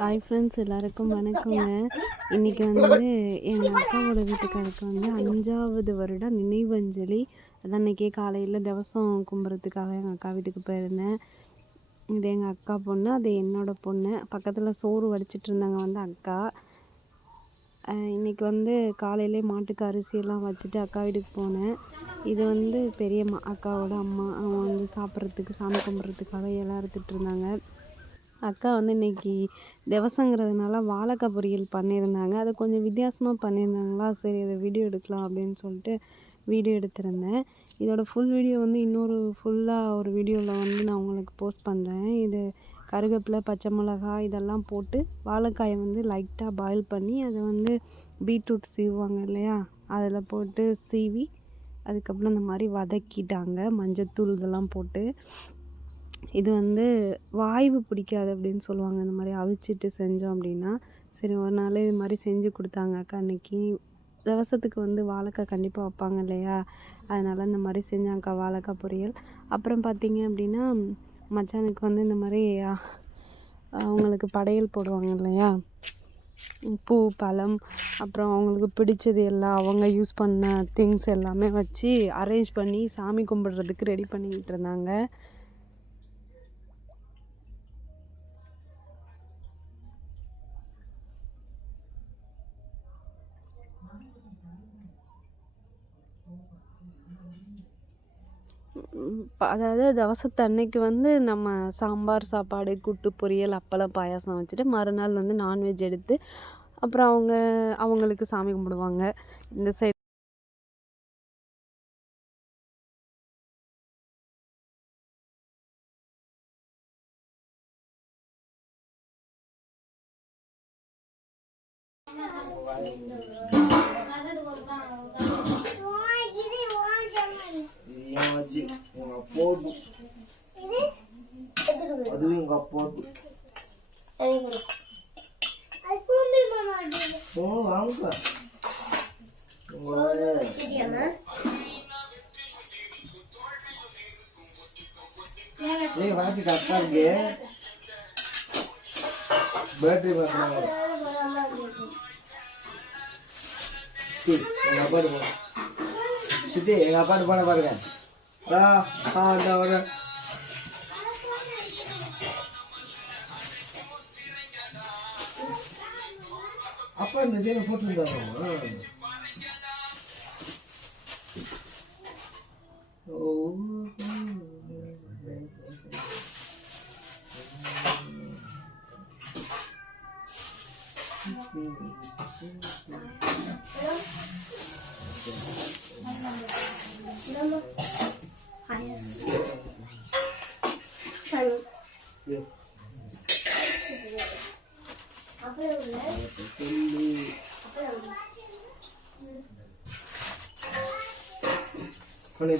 Hi friends, எல்லாருக்கும் வணக்கங்க. இன்றைக்கி வந்து எங்கள் அக்காவோட வீட்டுக்காருக்கு வந்து 5வது வருட நினைவஞ்சலி. அதான் இன்றைக்கி காலையில் திவசம் கும்புறதுக்காக எங்கள் அக்கா வீட்டுக்கு போயிருந்தேன். இது எங்கள் அக்கா பொண்ணு, அது என்னோடய பொண்ணு. பக்கத்தில் சோறு வடிச்சிட்டு இருந்தாங்க வந்து அக்கா. இன்றைக்கி வந்து காலையிலே மாட்டுக்கு அரிசியெல்லாம் வச்சுட்டு அக்கா வீட்டுக்கு போனேன். இது வந்து பெரியம்மா, அக்காவோட அம்மா. அவங்க வந்து சாப்பிட்றதுக்கு, சாமி கும்பிட்றதுக்காக எல்லாம் எடுத்துகிட்டு இருந்தாங்க. அக்கா வந்து இன்றைக்கி திவசங்கிறதுனால வாழைக்காய் பொரியல் பண்ணியிருந்தாங்க. அது கொஞ்சம் வித்தியாசமாக பண்ணியிருந்தாங்களா, சரி அதை வீடியோ எடுக்கலாம் அப்படின்னு சொல்லிட்டு வீடியோ எடுத்திருந்தேன். இதோட ஃபுல் வீடியோ வந்து இன்னொரு ஃபுல்லாக ஒரு வீடியோவில் வந்து நான் உங்களுக்கு போஸ்ட் பண்ணுறேன். இது கருவேப்பிலை, பச்சை மிளகாய் இதெல்லாம் போட்டு வாழைக்காயை வந்து லைட்டாக பாயில் பண்ணி அதை வந்து பீட்ரூட் சீவுவாங்க இல்லையா, அதில் போட்டு சீவி அதுக்கப்புறம் இந்த மாதிரி வதக்கிட்டாங்க, மஞ்சத்தூள் இதெல்லாம் போட்டு. இது வந்து வாய்வு பிடிக்காது அப்படின்னு சொல்லுவாங்க, இந்த மாதிரி அவிச்சிட்டு செஞ்சோம் அப்படின்னா. சரி, ஒரு நாள் இது மாதிரி செஞ்சு கொடுத்தாங்க அக்கா. அன்றைக்கி திவசத்துக்கு வந்து வாழைக்காய் கண்டிப்பாக வைப்பாங்க இல்லையா, அதனால் இந்த மாதிரி செஞ்சாங்கக்கா வாழைக்காய் பொரியல். அப்புறம் பார்த்திங்க அப்படின்னா மச்சானுக்கு வந்து இந்த மாதிரி அவங்களுக்கு படையல் போடுவாங்க இல்லையா, பூ, பழம், அப்புறம் அவங்களுக்கு பிடிச்சது எல்லாம் அவங்க யூஸ் பண்ண திங்ஸ் எல்லாமே வச்சு அரேஞ்ச் பண்ணி சாமி கும்பிட்றதுக்கு ரெடி பண்ணிக்கிட்டு இருந்தாங்க. அதாவது திவசத்து அன்னைக்கு வந்து நம்ம சாம்பார் சாப்பாடு, கூட்டு பொரியல், அப்பளம், பாயாசம் வச்சுட்டு மறுநாள் வந்து நான்வெஜ் எடுத்து அப்புறம் அவங்களுக்கு சாமி கும்பிடுவாங்க. இந்த சைடு பேட்டரி சித்தி எங்கள் அப்பாட்டு போன பாருங்க. அப்பா இந்த ஜீனை போட்டுருந்தாங்க.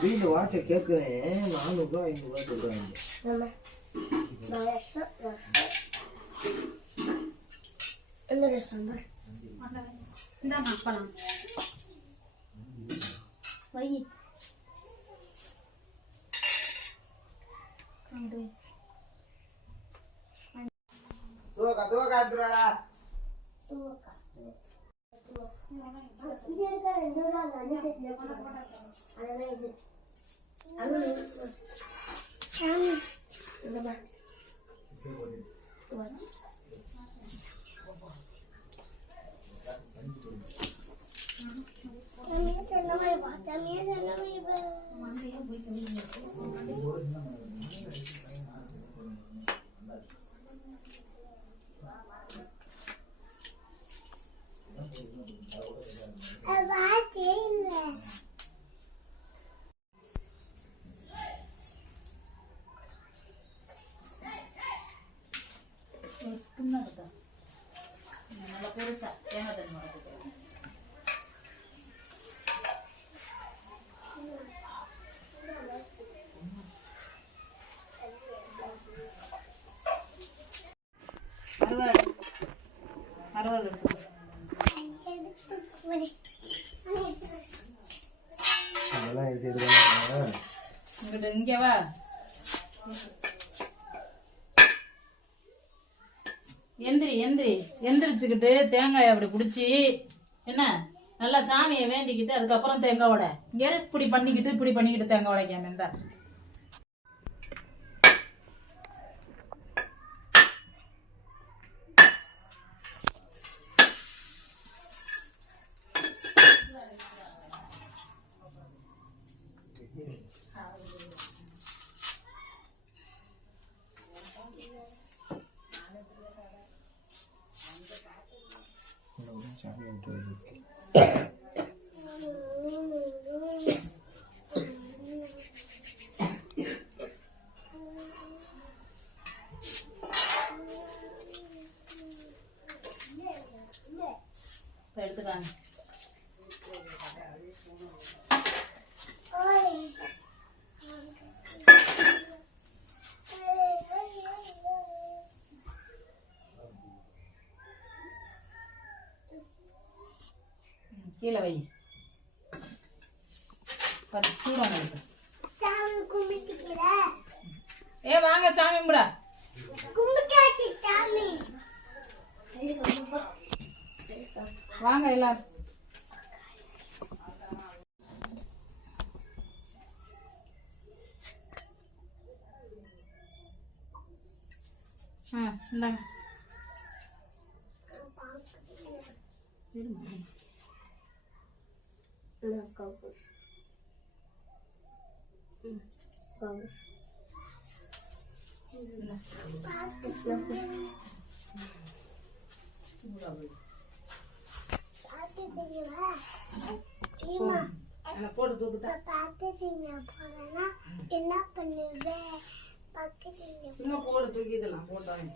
வீட்டில் வாட்ச கேட்குறேன், 400 500 சொல்கிறாங்க. எந்திரி எந்திரி எந்திரிச்சுக்கிட்டு தேங்காயை அப்படி பிடிச்சி என்ன நல்லா சாமியை வேண்டிக்கிட்டு அதுக்கப்புறம் தேங்காய் உடை இங்கே இப்படி பண்ணிக்கிட்டு தேங்காய் உடைக்காம இருந்தா சாமி கும்பிட்டு வருது. இப்போ எடுத்துக்காங்க. கீழே வை சூடான இருக்கு. ஏ வாங்க சாமி கும்பிடா. வாங்க எல்லாரும். இந்தாங்க. போட்டு தூக்குதா என்ன பண்ணுவேன் சும்மா போடு தூக்கிடலாம் போட்டாங்க.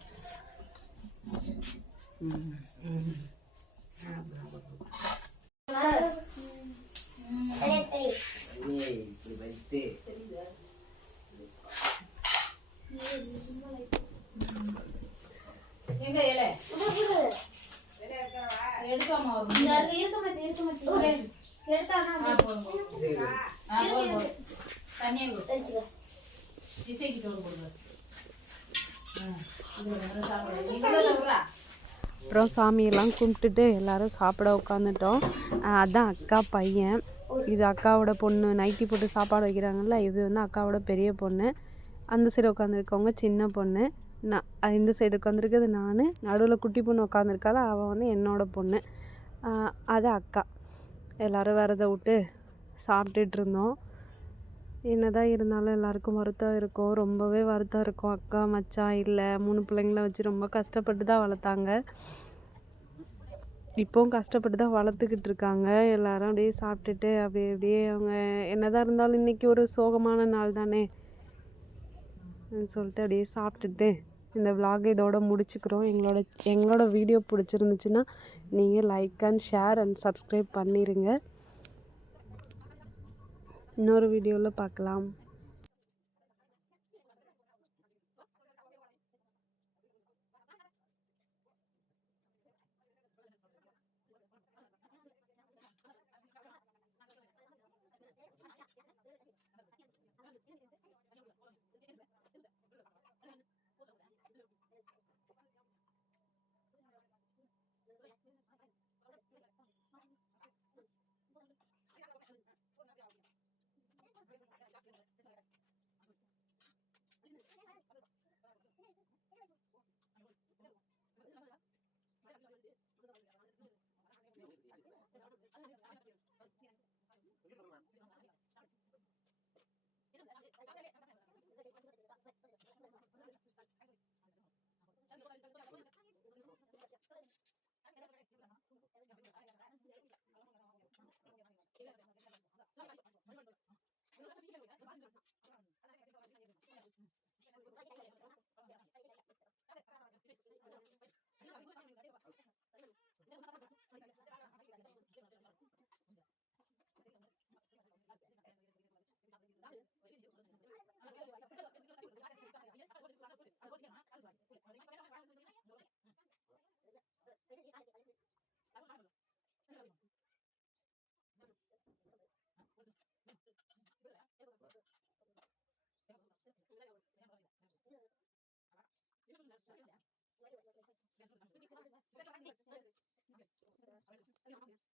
இப்படி வைத்து எங்க இலை எடுக்காம வரும். தண்ணியை இசைக்கு சோறு கொடுங்க. அப்புறம் சாமியெல்லாம் கும்பிட்டுட்டு எல்லோரும் சாப்பிட உட்காந்துட்டோம். அதான் அக்கா பையன், இது அக்காவோட பொண்ணு. நைட்டி போட்டு சாப்பாடு வைக்கிறாங்கல்ல, இது வந்து அக்காவோட பெரிய பொண்ணு. அந்த சைடு உட்காந்துருக்கவங்க சின்ன பொண்ணு. நான் இந்த சைடு உட்காந்துருக்கிறது நான். நடுவில் குட்டி பொண்ணு உட்காந்துருக்காள், அவள் வந்து என்னோட பொண்ணு. அது அக்கா. எல்லோரும் விரத விட்டு சாப்பிட்டுட்டு இருந்தோம். என்னதான் இருந்தாலும் எல்லாருக்கும் வருத்தம் இருக்கும், ரொம்பவே வருத்தம் இருக்கும். அக்கா மச்சான் இல்லை, 3 பிள்ளைங்கள வச்சு ரொம்ப கஷ்டப்பட்டு தான் வளர்த்தாங்க. இப்போவும் கஷ்டப்பட்டு தான் வளர்த்துக்கிட்டு இருக்காங்க. எல்லாரும் அப்படியே சாப்பிட்டுட்டு அப்படியே அவங்க என்னதான் இருந்தாலும் இன்றைக்கி ஒரு சோகமான நாள் தானே சொல்லிட்டு அப்படியே சாப்பிட்டுட்டு இந்த vlog இதோட முடிச்சுக்கிறோம். எங்களோட வீடியோ பிடிச்சிருந்துச்சுன்னா நீங்கள் like and share and subscribe பண்ணிடுங்க. இன்னொரு வீடியோவில் பார்க்கலாம்.